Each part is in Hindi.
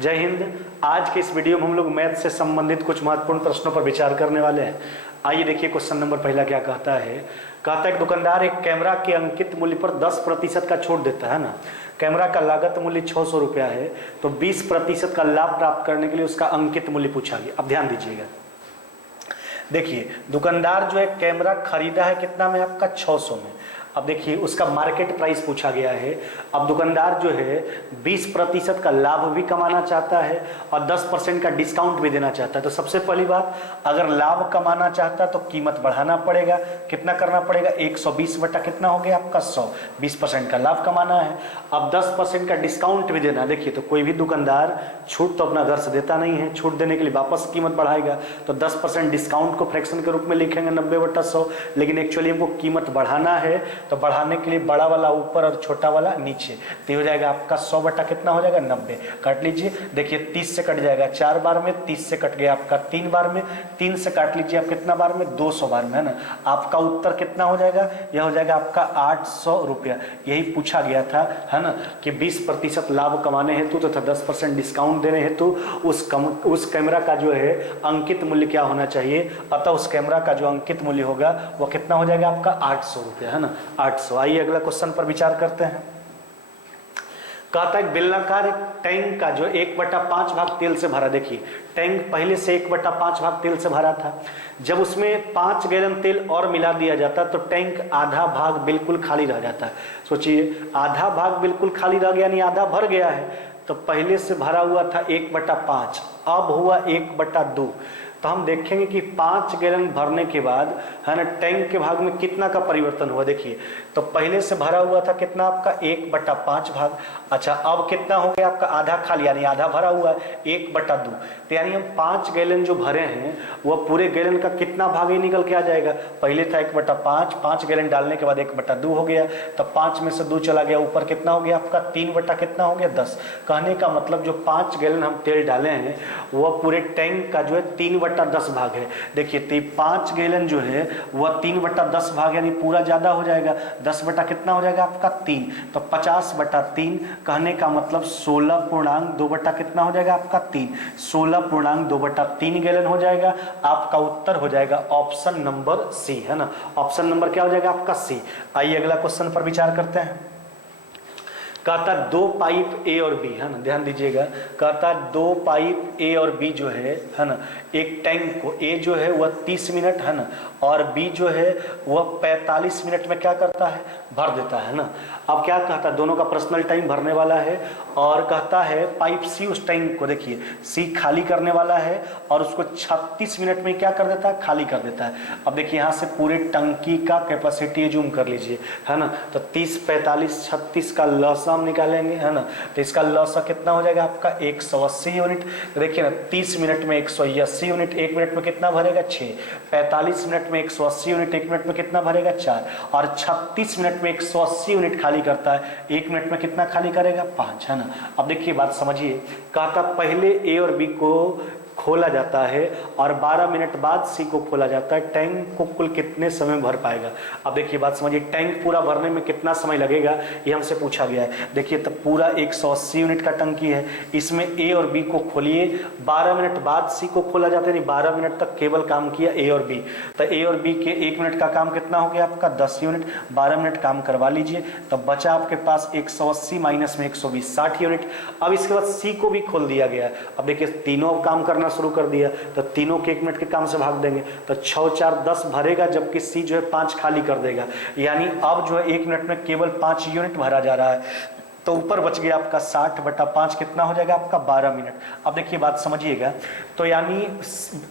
जय हिंद। आज के इस वीडियो में हम लोग मैथ से संबंधित कुछ महत्वपूर्ण प्रश्नों पर विचार करने वाले हैं। आइए देखिए क्वेश्चन नंबर पहला क्या कहता है। कहता है कि दुकानदार एक कैमरा के अंकित मूल्य पर 10% का छूट देता है ना। कैमरा का लागत मूल्य 600 रुपया है, तो 20% का लाभ प्राप्त करने के लिए उसका अंकित मूल्य पूछा गया। अब ध्यान दीजिएगा, देखिए दुकानदार जो है कैमरा खरीदा है कितना में, आपका 600 में। अब देखिए उसका मार्केट प्राइस पूछा गया है। अब दुकानदार जो है 20% का लाभ भी कमाना चाहता है और 10% का डिस्काउंट भी देना चाहता है। तो सबसे पहली बात, अगर लाभ कमाना चाहता है तो कीमत बढ़ाना पड़ेगा। कितना करना पड़ेगा, 120 बटा कितना हो गया आपका 100। 20% का लाभ कमाना है, अब 10% का डिस्काउंट भी देना। देखिए तो कोई भी दुकानदार छूट तो अपना घर से देता नहीं है, छूट देने के लिए वापस कीमत बढ़ाएगा। तो 10% डिस्काउंट को फ्रैक्शन के रूप में लिखेंगे 90 बटा 100, लेकिन एक्चुअली हमको कीमत बढ़ाना है तो बढ़ाने के लिए बड़ा वाला ऊपर और छोटा वाला नीचे। तो हो जाएगा आपका 100 बटा कितना हो जाएगा 90। काट लीजिए, देखिए 30 से कट जाएगा 4 बार में, 30 से कट गया आपका 3 बार में, 3 से काट लीजिए आप कितना बार में, 200 बार में, है ना। आपका उत्तर कितना हो जाएगा, यह हो जाएगा आपका 800 रुपया। यही पूछा गया था, है ना, कि 20% लाभ कमाने हेतु तथा 10% डिस्काउंट देने हेतु उस कैमरा का जो है अंकित मूल्य क्या होना चाहिए। अतः उस कैमरा का जो अंकित मूल्य होगा वह कितना हो जाएगा आपका 800 रुपया, है ना, 800। आइए अगला क्वेश्चन पर विचार करते हैं। कहता है बेलनाकार टैंक का जो 1/5 भाग तेल से भरा। देखिए टैंक पहले से 1/5 भाग तेल से भरा था। जब उसमें 5 गैलन तेल और मिला दिया जाता तो टैंक आधा भाग बिल्कुल खाली रह जाता। सोचिए आधा भाग बिल्कुल खाली रह गया, यानी आधा भर गया है। तो पहले से भरा हुआ था 1/5, अब हुआ 1/2। तो हम देखेंगे कि 5 गैलन भरने के बाद, है ना, टैंक के भाग में कितना का परिवर्तन हुआ। देखिए तो पहले से भरा हुआ था कितना आपका 1/5 भाग। अच्छा अब कितना हो गया आपका आधा खाली, यानी आधा भरा हुआ है 1/2। तो यानी हम 5 गैलन जो भरे हैं वह पूरे गैलन का कितना भाग ही निकल के आ जाएगा। पहले था 1/5, 5 गैलन डालने के बाद 1/2 हो गया। तो 5 में से 2 चला गया, ऊपर कितना हो गया आपका 3 बटा कितना हो गया 10। कहने का मतलब जो 5 गैलन हम तेल डाले हैं वह पूरे टैंक का जो है 3/10 भाग है। देखिए तो 5 गैलन जो है वह 3/10 भाग, यानी पूरा ज्यादा हो जाएगा। 10 बटा कितना हो जाएगा आपका 3, तो 50/3। कहने का मतलब 16.2 बटा कितना हो जाएगा आपका 3, 16.2 बटा 3 गैलन हो जाएगा। आपका उत्तर हो जाएगा ऑप्शन नंबर सी, है ना। ऑप्शन नंबर क्या हो जाएगा आपका सी। आइए अगला क्वेश्चन पर विचार करते हैं। कहता 2 पाइप ए और बी, है ना, ध्यान दीजिएगा। कहता 2 पाइप ए और बी जो है ना, एक टैंक को ए जो है वह 30 मिनट, है ना, और बी जो है वह 45 मिनट में क्या करता है, भर देता है ना। अब क्या कहता है, दोनों का पर्सनल टाइम भरने वाला है। और कहता है पाइप सी उस टैंक को, देखिए सी खाली करने वाला है और उसको 36 मिनट में क्या कर देता है, खाली कर देता है। अब देखिए यहाँ से पूरे टंकी का कैपेसिटी जूम कर लीजिए, है ना। तो 30, 45, 36 का लॉस हम निकालेंगे, है ना। तो इसका लॉस कितना हो जाएगा आपका 180 यूनिट। तो देखिए ना 30 मिनट में 180 यूनिट, 1 मिनट में कितना भरेगा 6। 45 मिनट में 180 यूनिट, 1 मिनट में कितना भरेगा 4। और 36 मिनट में 180 यूनिट खाली करता है, 1 मिनट में कितना खाली करेगा 5, है ना। अब देखिए बात समझिए। कहता पहले ए और बी को खोला जाता है और 12 मिनट बाद सी को खोला जाता है। टैंक को कुल कितने समय भर पाएगा। अब देखिए बात समझिए, टैंक पूरा भरने में कितना समय लगेगा ये हमसे पूछा गया है। देखिए तब पूरा 180 यूनिट का टंकी है, इसमें ए और बी को खोलिए, 12 मिनट बाद सी को खोला जाता है, यानी 12 मिनट तक केवल काम किया ए और बी। तो ए और बी के 1 मिनट का काम कितना हो गया आपका 10 यूनिट। 12 मिनट काम करवा लीजिए, तब बचा आपके पास 180 माइनस में 120, 60 यूनिट। अब इसके बाद सी को भी खोल दिया गया। अब देखिए तीनों काम करना शुरू कर दिया, तो तीनों के 1 मिनट के काम से भाग देंगे, तो 6 4 10 भरेगा, जबकि सी जो है 5 खाली कर देगा। यानी अब जो है 1 मिनट में केवल 5 यूनिट भरा जा रहा है। तो ऊपर बच गया आपका 60/5, कितना हो जाएगा आपका 12 मिनट। अब देखिए बात समझिएगा, तो यानी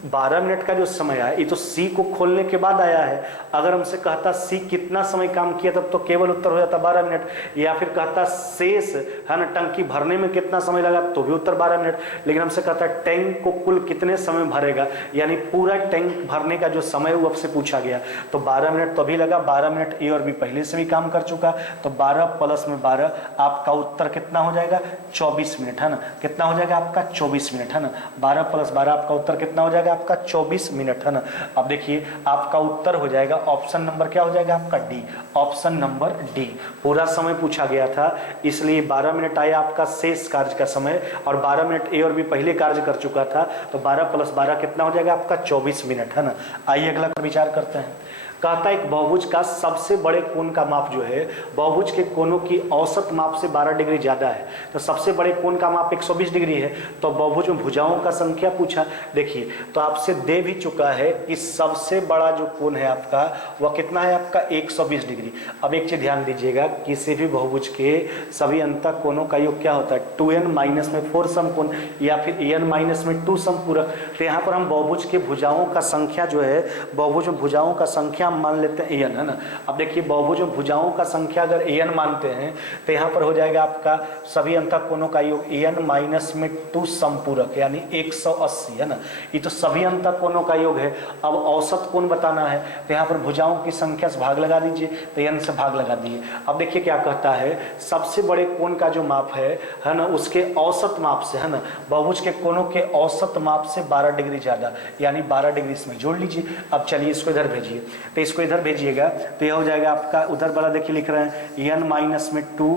12 मिनट का जो समय आया ये तो सी को खोलने के बाद आया है। अगर हमसे कहता सी कितना समय काम किया तब तो केवल उत्तर हो जाता 12 मिनट, या फिर कहता शेष, है ना, टंकी भरने में कितना समय लगा तो भी उत्तर 12 मिनट। लेकिन हमसे कहता टैंक को कुल कितने समय भरेगा, यानी पूरा टैंक भरने का जो समय वो आपसे पूछा गया। तो 12 मिनट तो अभी लगा, 12 मिनट ए और बी पहले से भी काम कर चुका, तो 12 प्लस में 12 आप आपका उत्तर कितना हो जाएगा 24 मिनट, है ना। कितना हो जाएगा आपका 24 मिनट, है ना। 12 + 12 आपका उत्तर कितना हो जाएगा आपका 24 मिनट, है ना। अब देखिए आपका उत्तर हो जाएगा ऑप्शन नंबर क्या हो जाएगा आपका डी, ऑप्शन नंबर डी। पूरा समय पूछा गया था इसलिए 12 मिनट आया आपका शेष कार्य का समय, और 12 मिनट ए और बी पहले कार्य कर चुका था, तो 12 + 12 कितना हो जाएगा आपका 24 मिनट, है ना। आइए अगला पर विचार करते हैं। कहता है एक बहुभुज का सबसे बड़े कोण का माप जो है बहुभुज के कोणों की औसत माप से 12 डिग्री ज्यादा है, तो सबसे बड़े कोण का माप 120 डिग्री है, तो बहुभुज में भुजाओं का संख्या पूछा। देखिए तो आपसे दे भी चुका है कि सबसे बड़ा जो कोण है आपका वह कितना है आपका 120 डिग्री। अब एक चीज ध्यान दीजिएगा, किसी भी बहुभुज के सभी अंतः कोणों का योग क्या होता है 2n माइनस में 4 समकोण या फिर n माइनस में 2 समपूरक। तो यहाँ पर हम बहुभुज के भुजाओं का संख्या जो है, बहुभुज में भुजाओं का संख्या मान लेते हैं an, है ना। अब देखिए बहुभुज में भुजाओं का संख्या अगर an मानते हैं तो यहाँ पर हो जाएगा आपका सभी अंतः कोणों का योग an माइनस में 2 समपूरक यानी 180, है ना। ये तो सभी अंतः कोणों का योग है। अब औसत कोण बताना है तो यहाँ पर भुजाओं की संख्या से भाग लगा दीजिए, तो n से भाग लगा दिए। अब देखिए क्या कहता है, सबसे बड़े कोण का जो माप है ना, उसके औसत माप से, है ना, बहुभुज के कोणों के औसत माप से 12 डिग्री ज्यादा यानी 12 डिग्री इसमें जोड़ लीजिए। अब चलिए इसको इधर भेजिए, तो इसको इधर भेजिएगा तो यह हो जाएगा आपका, उधर वाला देखिए लिख रहे हैं n माइनस में 2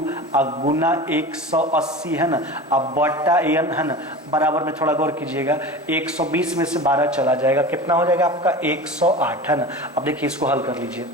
गुना 180, है ना। अब बटा n, है ना, बराबर में थोड़ा गौर कीजिएगा 120 में से 12 चला जाएगा, कितना हो जाएगा आपका 108, है ना। अब देखिए इसको हल कर लीजिए।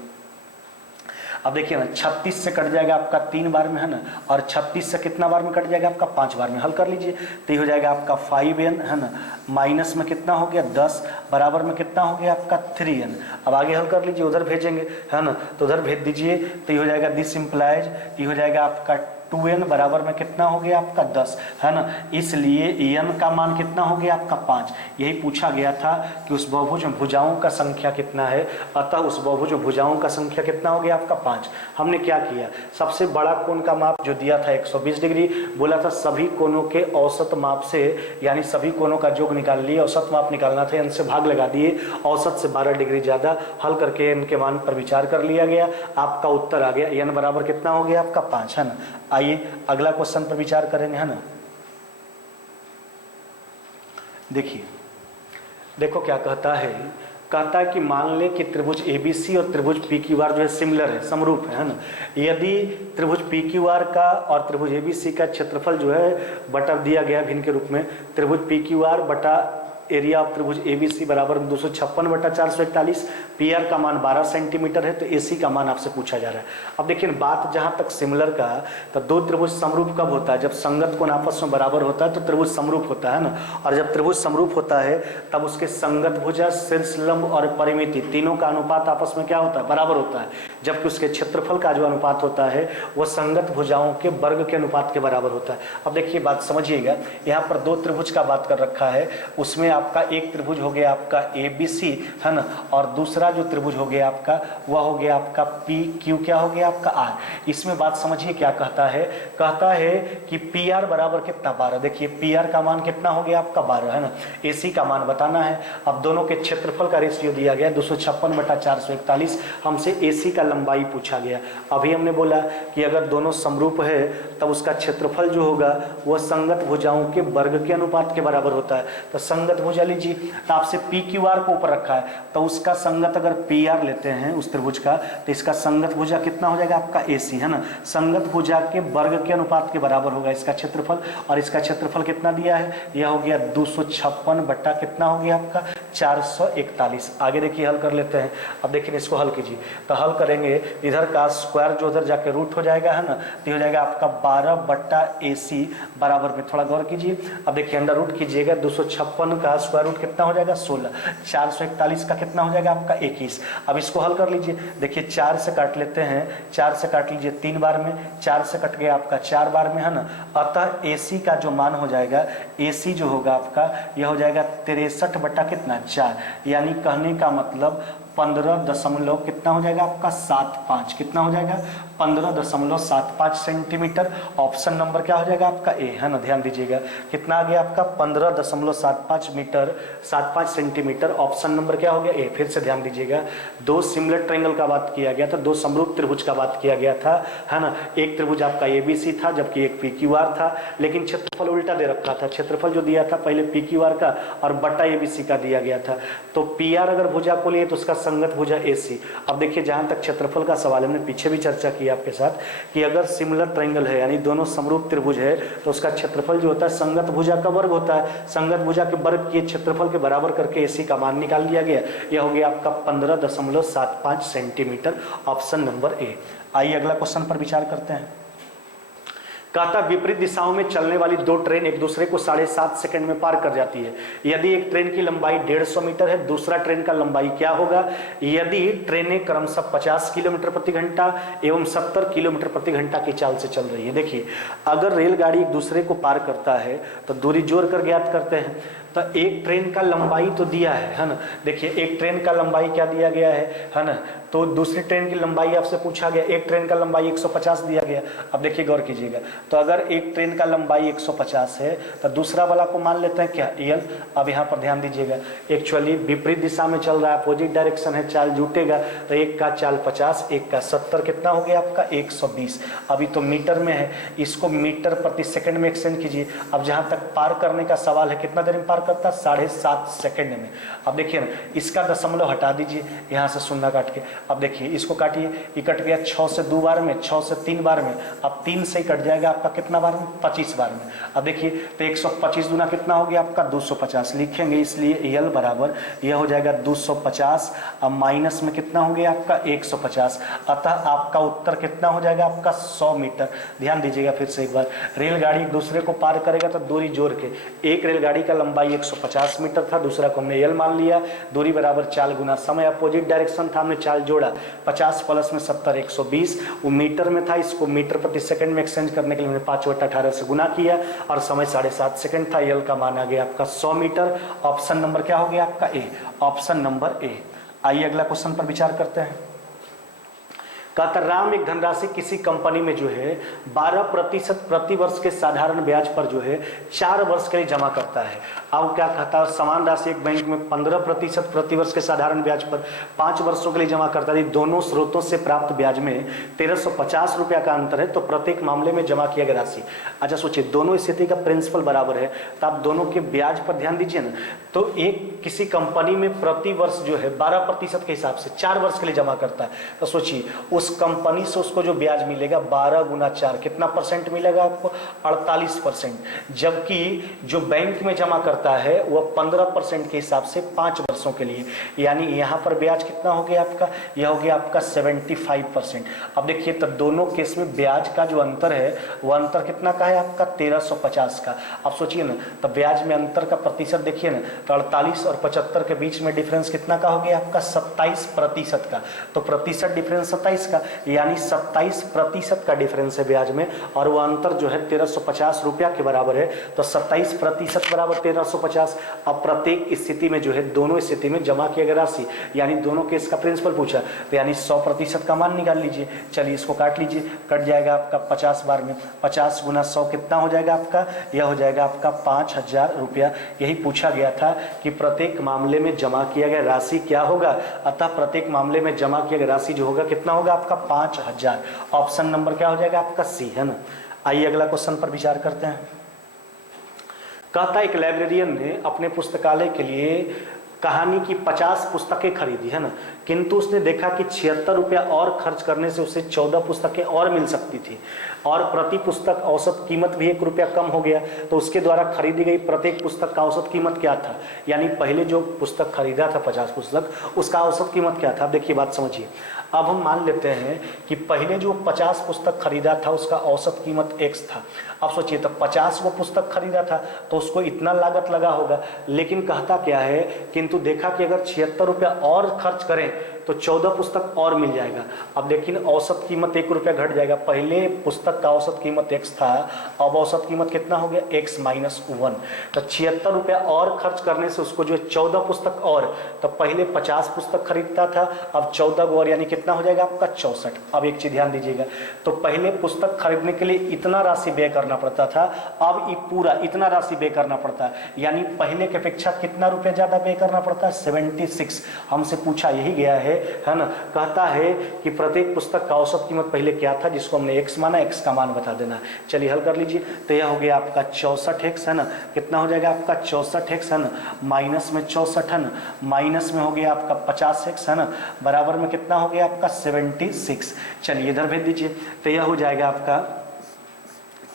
अब देखिए ना 36 से कट जाएगा आपका 3 बार में, है ना, और 36 से कितना बार में कट जाएगा आपका 5 बार में। हल कर लीजिए तो ये हो जाएगा आपका 5n, है ना, माइनस में कितना हो गया 10, बराबर में कितना हो गया आपका 3n। अब आगे हल कर लीजिए, उधर भेजेंगे, है ना, तो उधर भेज दीजिए तो ये हो जाएगा दिस इम्प्लाइज, ये हो जाएगा आपका 2n बराबर में कितना हो गया आपका 10, है ना। इसलिए n का मान कितना हो गया आपका 5। यही पूछा गया था कि उस बहुभुज में भुजाओं का संख्या कितना है, अतः उस बहुभुज में भुजाओं का संख्या कितना हो गया आपका 5। हमने क्या किया, सबसे बड़ा कोण का माप जो दिया था 120 डिग्री, बोला था सभी कोणों के औसत माप से यानी सभी कोणों का योग निकाल लिए, औसत माप निकालना था, n से भाग लगा दिए, औसत से 12 डिग्री ज्यादा, हल करके n के मान पर विचार कर लिया गया। आपका उत्तर आ गया n बराबर कितना हो गया आपका 5, है ना। आइए अगला क्वेश्चन पर विचार करेंगे, है ना। देखिए देखो क्या कहता है, कहता है कि मान ले कि त्रिभुज ABC और त्रिभुज PQR जो है सिमिलर है, समरूप है ना। यदि त्रिभुज PQR का और त्रिभुज ABC का क्षेत्रफल जो है बटा दिया गया भिन्न के रूप में, त्रिभुज PQR बटा एरिया ऑफ त्रिभुज ABC बराबर 256/441, PR का मान 12 सेंटीमीटर है, तो AC का मान आपसे पूछा जा रहा है। अब देखिए बात जहाँ तक सिमिलर का, तो दो त्रिभुज समरूप कब होता है, जब संगत कोण आपस में बराबर होता है तो त्रिभुज समरूप होता है ना। और जब त्रिभुज समरूप होता है तब उसके संगत भुजा, शीर्ष लंब और परिमिति तीनों का अनुपात आपस में क्या होता है, बराबर होता है। जबकि उसके क्षेत्रफल का जो अनुपात होता है वह संगत भुजाओं के वर्ग के अनुपात के बराबर होता है। अब देखिए बात समझिएगा, यहाँ पर दो त्रिभुज का बात कर रखा है, उसमें आपका एक त्रिभुज हो गया आपका ABC, है ना, और दूसरा जो त्रिभुज हो गया आपका वह हो गया आपका PQ, क्या हो गया आपका R। इसमें बात समझिए क्या कहता है कि PR बराबर कितना 12। देखिए PR का मान कितना हो गया आपका 12, है ना। AC का मान बताना है। अब दोनों के क्षेत्रफल का रेशियो दिया गया 256/441, हमसे AC का लंबाई पूछा गया। अभी हमने बोला कि अगर दोनों समरूप है तब उसका क्षेत्रफल जो होगा वह संगत भुजाओं के वर्ग के अनुपात के बराबर होता है। तो संगत भुजा लीजिए, तो आपसे PQR को ऊपर रखा है तो उसका संगत अगर PR लेते हैं उस त्रिभुज का, तो इसका संगत भुजा कितना हो जाएगा आपका AC, है ना। संगत भुजा के वर्ग के अनुपात के बराबर होगा इसका क्षेत्रफल, और इसका क्षेत्रफल कितना दिया है, यह हो गया 256 बटा कितना हो गया आपका 441। आगे देखिए हल कर लेते हैं। अब देखिए इसको हल कीजिए, तो हल करेंगे इधर का स्क्वायर जो उधर जाके रूट हो जाएगा, है ना, तो हो जाएगा आपका 12/AC बराबर में, थोड़ा गौर कीजिए। अब देखिए अंडर रूट कीजिएगा, 256 का स्क्वायर रूट कितना हो जाएगा 16, 441 का कितना हो जाएगा आपका 21। अब इसको हल कर लीजिए, देखिए 4 से काट लेते हैं, 4 से काट लीजिए 3 बार में, 4 से कट गया आपका 4 बार में, है ना। अतः AC का जो मान हो जाएगा, AC जो होगा आपका यह हो जाएगा 63 बटा कितना 4, यानी कहने का मतलब 15 दशमलव कितना हो जाएगा आपका 75, कितना हो जाएगा 15.75 सेंटीमीटर। ऑप्शन नंबर क्या हो जाएगा आपका ए, है ना, ध्यान दीजिएगा कितना आ गया आपका 15.75 मीटर 75 सेंटीमीटर। ऑप्शन नंबर क्या हो गया ए। फिर से ध्यान दीजिएगा, दो सिमिलर ट्रायंगल का बात किया गया था, दो समरूप त्रिभुज का बात किया गया था, है ना। एक त्रिभुज आपका एबीसी था जबकि एक पीक्यूआर था, लेकिन क्षेत्रफल उल्टा दे रखा था। क्षेत्रफल जो दिया था पहले पीक्यूआर का और बटा एबीसी का दिया गया था। तो पीआर अगर भुजा को लिए तो उसका संगत भुजा एसी। अब देखिए जहां तक क्षेत्रफल का सवाल है, हमने पीछे भी चर्चा की आपके साथ कि अगर सिमिलर ट्रायंगल है यानी दोनों समरूप त्रिभुज है तो उसका क्षेत्रफल जो होता है संगत भुजा का वर्ग होता है। संगत भुजा के वर्ग के क्षेत्रफल के बराबर करके एसी का मान निकाल लिया गया। यह हो गया आपका 15.75 सेंटीमीटर। Option number A. आइए अगला क्वेश्चन पर विचार करते हैं। कहता विपरीत दिशाओं में चलने वाली दो ट्रेन एक दूसरे को 7.5 सेकंड में पार कर जाती है। यदि एक ट्रेन की लंबाई 150 मीटर है, दूसरा ट्रेन का लंबाई क्या होगा यदि ट्रेनें क्रमशः 50 किलोमीटर प्रति घंटा एवं 70 किलोमीटर प्रति घंटा की चाल से चल रही है। देखिए अगर रेलगाड़ी एक दूसरे को पार करता है तो दूरी जोड़ कर ज्ञात करते हैं। तो एक ट्रेन का लंबाई तो दिया है ना। देखिए एक ट्रेन का लंबाई क्या दिया गया है ना। तो दूसरी ट्रेन की लंबाई आपसे पूछा गया, एक ट्रेन का लंबाई 150 दिया गया। अब देखिए गौर कीजिएगा, तो अगर एक ट्रेन का लंबाई 150 है तो दूसरा वाला को मान लेते हैं क्या एल। अब यहाँ पर ध्यान दीजिएगा, एक्चुअली विपरीत दिशा में चल रहा है, अपोजिट डायरेक्शन है, चाल जुटेगा तो एक का चाल 50, एक का 70, कितना हो गया आपका 120। अभी तो मीटर में है, इसको मीटर प्रति सेकंड में एक्सचेंज कीजिए। अब जहाँ तक पार करने का सवाल है, कितना देर में पार करता है 7.5 सेकंड में। अब देखिए ना, इसका दशमलव हटा दीजिए यहाँ से शून्य काट के। अब देखिए इसको काटिए, ये कट गया 6 से 2 बार में, 6 से 3 बार में। अब 3 से ही कट जाएगा आपका कितना बार में 25 बार में। अब देखिए तो 125 गुना कितना हो गया आपका 250 लिखेंगे, इसलिए एल बराबर यह हो जाएगा 250। अब माइनस में कितना हो गया आपका 150, अतः आपका उत्तर कितना हो जाएगा आपका 100 मीटर। ध्यान दीजिएगा फिर से एक बार, रेलगाड़ी एक दूसरे को पार करेगा तो दूरी जोड़ के, एक रेलगाड़ी का लंबाई 150 मीटर था, दूसरा को हमने एल मान लिया, दूरी बराबर चाल गुना समय, अपोजिट डायरेक्शन था, हमने चाल जोड़ा, 50 प्लस में 70 120। वो मीटर में था, इसको मीटर प्रति सेकंड में एक्सचेंज करने के लिए मैंने 5/18 से गुना किया और समय 7.5 सेकंड था। एल का मान आ गया आपका 100 मीटर। ऑप्शन नंबर क्या हो गया आपका ए, ऑप्शन नंबर ए। आइए अगला क्वेश्चन पर विचार करते हैं। कहता राम एक धनराशि किसी कंपनी में जो है 12% प्रति वर्ष के साधारण ब्याज पर जो है 4 वर्ष के लिए जमा करता है। अब क्या कहता है, समान राशि एक बैंक में 15% प्रति वर्ष के साधारण ब्याज पर 5 वर्षों के लिए जमा करता है। दोनों स्रोतों से प्राप्त ब्याज में 1350 रुपया का अंतर है, तो प्रत्येक मामले में जमा किया गया राशि। अच्छा सोचिए, दोनों स्थिति का प्रिंसिपल बराबर है तो आप दोनों के ब्याज पर ध्यान दीजिए ना। तो एक किसी कंपनी में प्रति वर्ष जो है 12% के हिसाब से 4 वर्ष के लिए जमा करता है, तो सोचिए उस कंपनी से उसको जो ब्याज मिलेगा 12 गुना 4 कितना परसेंट मिलेगा आपको 48%। जबकि जो बैंक में जमा करता है वह 15% के हिसाब से 5 वर्षों के लिए, यानी यहाँ पर ब्याज कितना हो गया आपका, यह हो गया आपका 75%। अब देखिए तो दोनों केस में ब्याज का जो अंतर है वह अंतर कितना का है आपका 1350 का। अब सोचिए ना, तो ब्याज में अंतर का प्रतिशत देखिए ना, तो 48 और 75 के बीच में डिफरेंस कितना का हो गया आपका 27% का। तो प्रतिशत डिफरेंस 27 का, यानी 27% का डिफरेंस है ब्याज में, और वह अंतर जो है 1350 रुपया के बराबर है। तो 27% बराबर 1350। अब प्रत्येक स्थिति में जो है दोनों स्थिति में जमा किया गया राशि, यानी दोनों केस का प्रिंसिपल पूछा, तो यानी 100% का मान निकाल लीजिए। चलिए इसको काट लीजिए, कट जाएगा आपका 50 बार में, 50 गुना 100 कितना हो जाएगा आपका, यह हो जाएगा आपका 5000 रुपया। यही पूछा गया था कि प्रत्येक मामले में जमा किया गया राशि क्या होगा, अतः प्रत्येक मामले में जमा किया गया राशि जो होगा कितना होगा आपका 5000। ऑप्शन नंबर क्या हो जाएगा आपका सी, है ना। आइए अगला क्वेश्चन पर विचार करते हैं। कहता एक लाइब्रेरियन ने अपने पुस्तकालय के लिए कहानी की 50 पुस्तकें खरीदी, है ना, किंतु उसने देखा कि 76 रुपया और खर्च करने से उसे 14 पुस्तकें और मिल सकती थी, और प्रति पुस्तक औसत कीमत भी 1 रुपया कम हो गया। तो उसके द्वारा खरीदी गई प्रत्येक पुस्तक का औसत कीमत क्या था, यानी पहले जो पुस्तक खरीदा था 50 पुस्तक, उसका औसत कीमत क्या था। अब देखिए बात समझिए, अब हम मान लेते हैं कि पहले जो 50 पुस्तक खरीदा था उसका औसत कीमत x था। अब सोचिए, तो 50 वो पुस्तक खरीदा था तो उसको इतना लागत लगा होगा, लेकिन कहता क्या है, किंतु देखा कि अगर 76 रुपया और खर्च करें तो 14 पुस्तक और मिल जाएगा। अब लेकिन औसत कीमत 1 रुपया घट जाएगा। पहले पुस्तक का औसत कीमत x था, अब औसत कीमत कितना हो गया, x माइनस 1। तो 76 रुपया और खर्च करने से उसको जो 14 पुस्तक और, तो पहले 50 पुस्तक खरीदता था, अब 14 और, यानी कितना हो जाएगा आपका 64। अब एक चीज ध्यान दीजिएगा, तो पहले पुस्तक खरीदने के लिए इतना राशि व्यय करना पड़ता था, अब ये पूरा इतना राशि व्यय करना पड़ता है, यानी पहले की अपेक्षा कितना रुपया ज्यादा व्यय करना पड़ता है, 76। हमसे पूछा यही गया है ना। कहता है कि प्रत्येक पुस्तक का औसत कीमत पहले क्या था, जिसको हमने x माना, x का मान बता देना। चलिए हल कर लीजिए। तो यह हो गया आपका 64x है ना, कितना हो जाएगा आपका 64x है ना, माइनस में 64 है ना, माइनस में हो गया आपका 50x है ना, बराबर में कितना हो गया आपका 76। चलिए इधर भेज दीजिए। तो यह हो जाएगा आपका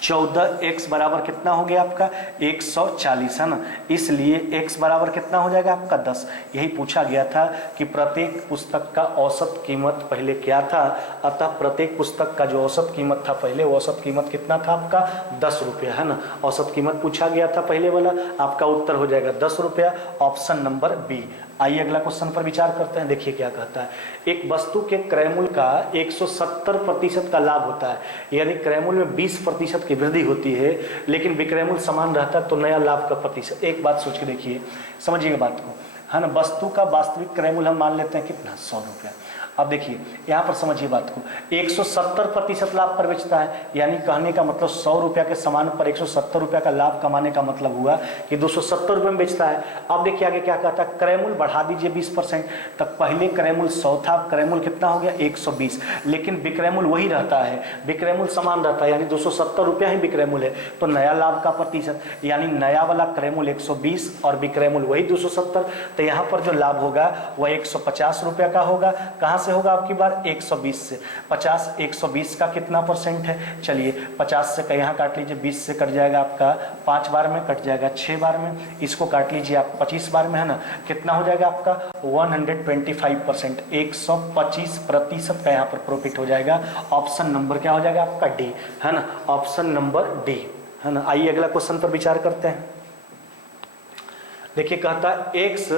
14x बराबर कितना हो गया आपका 140 है ना, इसलिए x बराबर कितना हो जाएगा आपका 10। यही पूछा गया था कि प्रत्येक पुस्तक का औसत कीमत पहले क्या था, अतः प्रत्येक पुस्तक का जो औसत कीमत था पहले, वो औसत कीमत कितना था आपका 10 रुपया है ना। औसत कीमत पूछा गया था पहले वाला, आपका उत्तर हो जाएगा 10 रुपया, ऑप्शन नंबर बी। आइए अगला क्वेश्चन पर विचार करते हैं। देखिए क्या कहता है, एक वस्तु के क्रय मूल्य का 170% का लाभ होता है, यानी क्रय मूल्य में 20% की वृद्धि होती है, लेकिन विक्रय मूल्य समान रहता है, तो नया लाभ का प्रतिशत। एक बात सोच के देखिए, समझिएगा बात को है ना। वस्तु का वास्तविक क्रय मूल्य हम मान लेते हैं कितना, 100 रुपया। अब देखिए यहाँ पर समझिए बात को, 170% लाभ पर बेचता है, यानी कहने का मतलब 100 रुपया के सामान पर 170 रुपया का लाभ कमाने का मतलब हुआ कि 270 रुपये में बेचता है। अब देखिए आगे क्या कहता है, क्रय मूल्य बढ़ा दीजिए 20%। तब पहले क्रय मूल्य 100 था, क्रय मूल्य कितना हो गया 120, लेकिन विक्रय मूल्य वही रहता है, विक्रय मूल्य समान रहता है, यानी 270 रुपया ही विक्रय मूल्य है, तो नया लाभ का प्रतिशत, यानी नया वाला क्रय मूल्य 120 और विक्रय मूल्य वही 270, तो यहाँ पर जो लाभ होगा वह 150 रुपया का होगा। कहाँ से होगा आपकी बार, 120 से। 50 120 का कितना परसेंट है, चलिए 50 से यहाँ काट लीजिए, 20 से कट जाएगा आपका 5 बार में, कट जाएगा 6 बार में, इसको काट लीजिए आप 25 बार में है ना, कितना हो जाएगा आपका 125%, 125% का यहाँ पर प्रॉफिट हो जाएगा। ऑप्शन नंबर क्या हो जाएगा आपका डी है ना, ऑप्शन नंबर डी है ना। आइए अगला क्वेश्चन पर विचार करते हैं। देखिए कहता है x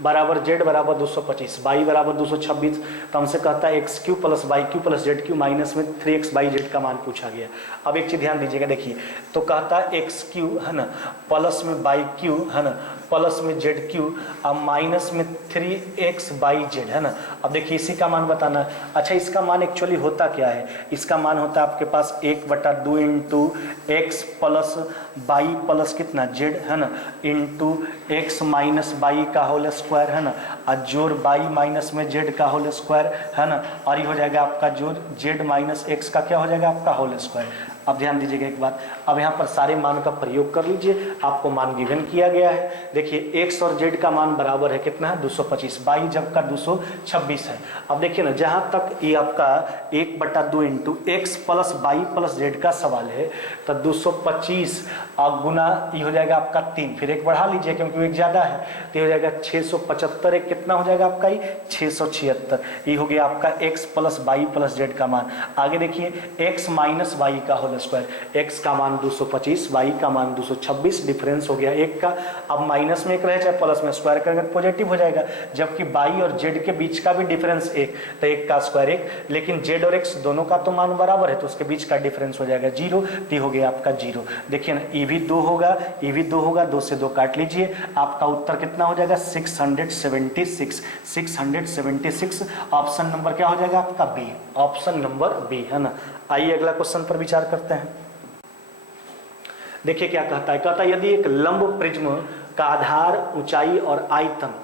बराबर जेड बराबर 225, वाई बराबर 226, तो हमसे कहता है x q plus y q plus z q minus में 3x बाई जेड का मान पूछा गया। अब एक चीज ध्यान दीजिएगा, देखिए तो कहता है एक्स क्यू है ना, प्लस में बाई क्यू है ना, प्लस में जेड क्यू, अब माइनस में 3x बाई जेड है ना। अब देखिए इसी का मान बताना है। अच्छा इसका मान एक्चुअली होता क्या है, इसका मान होता है आपके पास 1/2 into x plus by plus कितना जेड है ना, इंटू एक्स माइनस बाई का होल स्क्वायर है ना, और जोड़ बाई माइनस में जेड का होल स्क्वायर है ना, और ये हो जाएगा आपका जोड़ जेड माइनस एक्स का क्या हो जाएगा आपका होल स्क्वायर। अब ध्यान दीजिएगा एक बात, अब यहाँ पर सारे मान का प्रयोग कर लीजिए, आपको मान गिवन किया गया है। देखिए एक्स और जेड का मान बराबर है कितना है 225, बाई जब का 226 है। अब देखिए ना, जहाँ तक ये आपका 1/2 into x plus by plus Z का सवाल है, तो 225 गुना ये हो जाएगा आपका 3, फिर एक बढ़ा लीजिए क्योंकि एक ज़्यादा है, तो ये हो जाएगा 675, एक कितना हो जाएगा आपका ये 676, ये हो गया आपका x plus by plus Z का मान। आगे देखिए एक्स माइनस वाई का होल स्क्वायर, एक्स का मान 225, वाई का मान 226, डिफरेंस हो गया एक का। अब माइनस में एक रहे चाहे प्लस में, स्क्वायर करेंगे तो पॉजिटिव हो जाएगा, जबकि बाई और जेड के बीच का भी डिफरेंस एक, तो एक का स्क्वायर एक, लेकिन जेड और एक्स दोनों का तो मान बराबर है, तो उसके बीच का डिफरेंस हो जाएगा 0, तो हो गया आपका 0। देखिए ना, ये भी 2 होगा, ये भी 2 होगा, 2 से 2 काट लीजिए, आपका उत्तर कितना हो जाएगा 676, 676। ऑप्शन नंबर क्या हो जाएगा आपका बी, ऑप्शन नंबर बी है ना। आइए अगला क्वेश्चन पर विचार करते हैं। देखिए क्या कहता है, कहता है यदि एक लंब प्रिज्म का आधार, ऊंचाई और आयतन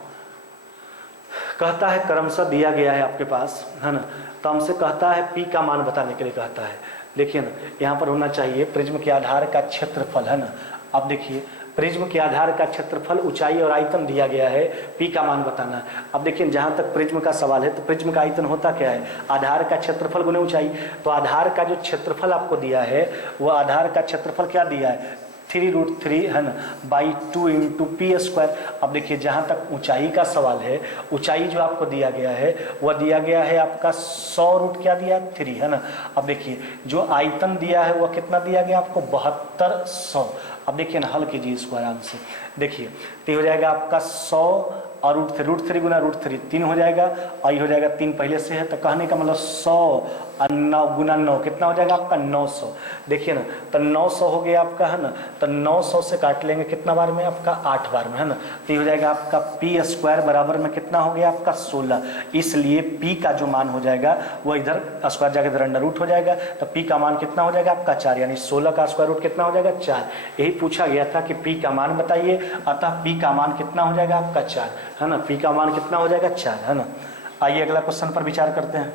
कहता है क्रमशः दिया गया है आपके पास है ना, तो हमसे कहता है पी का मान बताने के लिए कहता है। देखिए ना, यहाँ पर होना चाहिए प्रिज्म के आधार का क्षेत्रफल है ना। अब देखिए प्रिज्म के आधार का क्षेत्रफल, ऊंचाई और आयतन दिया गया है, पी का मान बताना है। अब देखिए जहाँ तक प्रिज्म का सवाल है, तो प्रिज्म का आयतन होता क्या है, आधार का क्षेत्रफल गुने ऊंचाई। तो आधार का जो क्षेत्रफल आपको दिया है, वो आधार का क्षेत्रफल क्या दिया है 3√3 है ना, बाई 2 इंटू पी स्क्वायर। अब देखिए जहाँ तक ऊंचाई का सवाल है, ऊंचाई जो आपको दिया गया है वह दिया गया है आपका 100 क्या दिया 3 है ना। अब देखिए जो आयतन दिया है वह कितना दिया गया आपको 7200। अब देखिए ना, हल कीजिए इसको आराम से। देखिए तो हो जाएगा आपका 100 और √3 गुना √3 3 हो जाएगा, और ये हो जाएगा 3 पहले से है, तो कहने का मतलब 100 और 9 गुना 9 कितना हो जाएगा आपका 900। देखिए ना, तो 900 हो गया आपका, है ना, तो 900 से काट लेंगे कितना बार में आपका 8 बार में, है ना, तो ये हो जाएगा आपका p² बराबर में कितना हो गया आपका 16। इसलिए p का जो मान हो जाएगा वो इधर स्क्वायर जाके इधर अंडर रूट हो जाएगा, तो p का मान कितना हो जाएगा आपका 4, यानी 16 का स्क्वायर रूट कितना हो जाएगा 4। यही पूछा गया था कि p का मान बताइए, अतः p का मान कितना हो जाएगा आपका 4, है ना, p का मान कितना हो जाएगा 4, है ना। आइए अगला क्वेश्चन पर विचार करते हैं।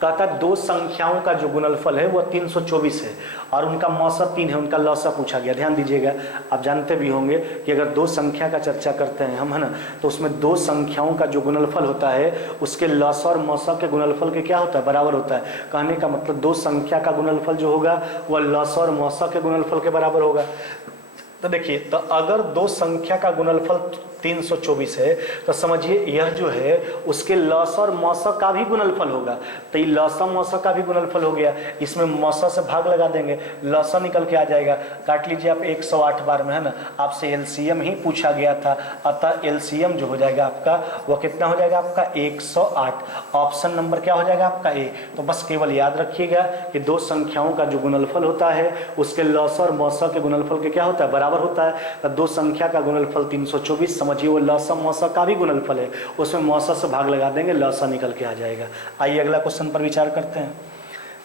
कहता है दो संख्याओं का जो गुणनफल है वो 324 है और उनका मौसा 3 है, उनका लौसा पूछा गया। ध्यान दीजिएगा, आप जानते भी होंगे कि अगर दो संख्या का चर्चा करते हैं हम, है ना, तो उसमें दो संख्याओं का जो गुणनफल होता है उसके लौसा और मौसा के गुणनफल के क्या होता है, बराबर होता है। कहने का मतलब दो संख्या का गुणनफल जो होगा वह लौसा और मौसा के गुणनफल के बराबर होगा। तो देखिए, तो अगर दो संख्या का गुणनफल 324 है तो समझिए यह जो है उसके लौसा और मौसा का भी गुणनफल होगा, तो ये लौसा मौसा का भी गुणनफल हो गया। इसमें मौसा से भाग लगा देंगे, लौसा निकल के आ जाएगा, काट लीजिए आप 108 बार में, है ना। आपसे एलसीएम ही पूछा गया था, अतः एलसीएम जो हो जाएगा आपका वह कितना हो जाएगा आपका 108। ऑप्शन नंबर क्या हो जाएगा आपका ए। तो बस केवल याद रखिएगा कि दो संख्याओं का जो गुणनफल होता है उसके लौसा और मौसा के गुणनफल के क्या होता है, बराबर होता है। तो दो संख्या का गुणनफल 324, समझिए वो लौसा मौसा का भी गुणनफल है, उसमें मौसा से भाग लगा देंगे, लौसा निकल के आ जाएगा। आइए अगला क्वेश्चन पर विचार करते हैं।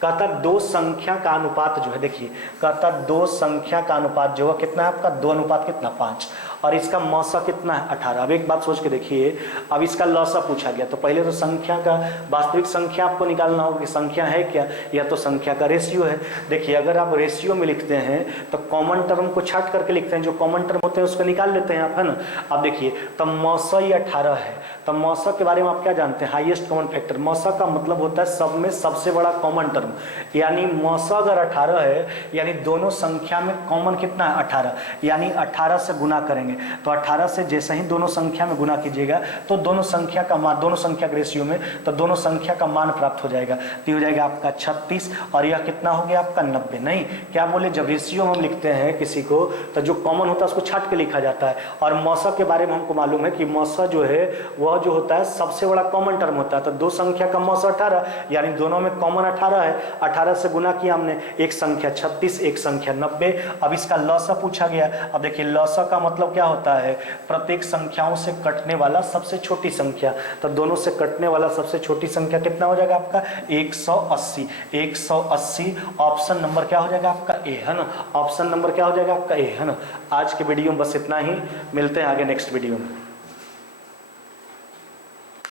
कहता दो संख्या का अनुपात जो है, देखिए कहता दो संख्या का अनुपात जो है कितना है आपका 2 अनुपात कितना 5, और इसका मौसा कितना है 18। अब एक बात सोच के देखिए, अब इसका लौसा पूछा गया तो पहले तो संख्या का वास्तविक संख्या आपको निकालना होगा कि संख्या है क्या, या तो संख्या का रेशियो है। देखिए अगर आप रेशियो में लिखते हैं तो कॉमन टर्म को छाट करके लिखते हैं, जो कॉमन टर्म होते हैं उसको निकाल लेते हैं आप, है ना। अब देखिए तब मौसा ही 18 है, तब मौसा के बारे में आप क्या जानते हैं, हाईएस्ट कॉमन फैक्टर। मौसा का मतलब होता है सब में सबसे बड़ा कॉमन टर्म, यानी मौसा अगर 18 है यानी दोनों संख्या में कॉमन कितना है 18, यानी 18 से गुना करेंगे। तो 18 से जैसे ही दोनों संख्या में गुना कीजिएगा तो दोनों संख्या का मान, दोनों संख्या के रेशियो में, तो दोनों संख्या का मान प्राप्त हो जाएगा। तो हो जाएगा आपका 36 और यह कितना हो गया आपका 90। नहीं, क्या बोले, जब रेशियो हम लिखते हैं किसी को तो जो कॉमन होता है उसको छाट के लिखा जाता है। और मौसा के बारे में हमको मालूम है कि मौसा जो है वह जो होता है सबसे बड़ा कॉमन टर्म होता है। तो दो संख्या का मौसा 18, यानी दोनों में कॉमन 18 है। 18 से गुना किया हमने, एक संख्या 36 एक संख्या 90। अब इसका लौसा पूछा गया। अब देखिए लौसा का मतलब क्या होता है, प्रत्येक संख्याओं से कटने वाला सबसे छोटी संख्या। तो दोनों से कटने वाला सबसे छोटी संख्या कितना हो जाएगा आपका 180। 180 ऑप्शन नंबर क्या हो जाएगा आपका ए, है ना। ऑप्शन नंबर क्या हो जाएगा आपका ए, है ना। आज के वीडियो में बस इतना ही, मिलते हैं आगे नेक्स्ट वीडियो में।